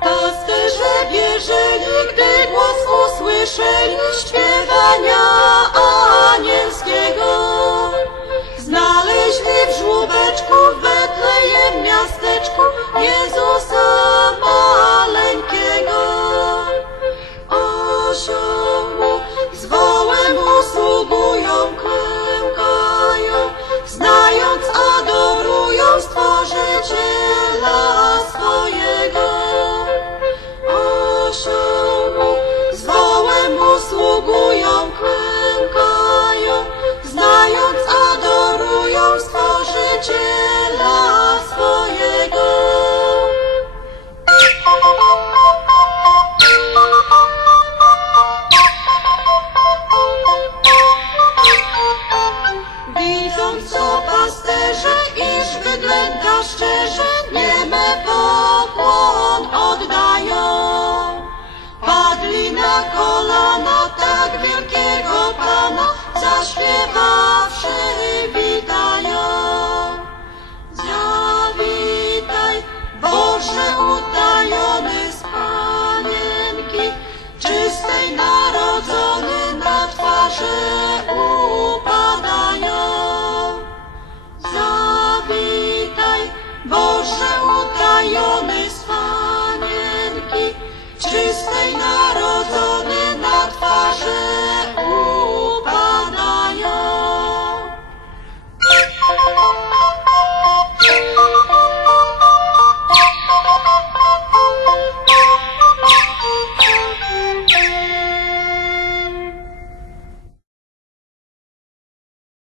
Pasterze wierzyli, gdy głos usłyszeli śpiewania anielskiego. Znaleźli w żłóbeczku w Betlejem miasteczku Jezusa maleńkiego. Osiołu z wołem usługują, klękają, znając, adorują Stworzyciela swojego. Osiołu z wołem usługują, klękają, znając, adorują Stworzyciela swojego. Widząc to pasterze, iż wygląda szczerze, nie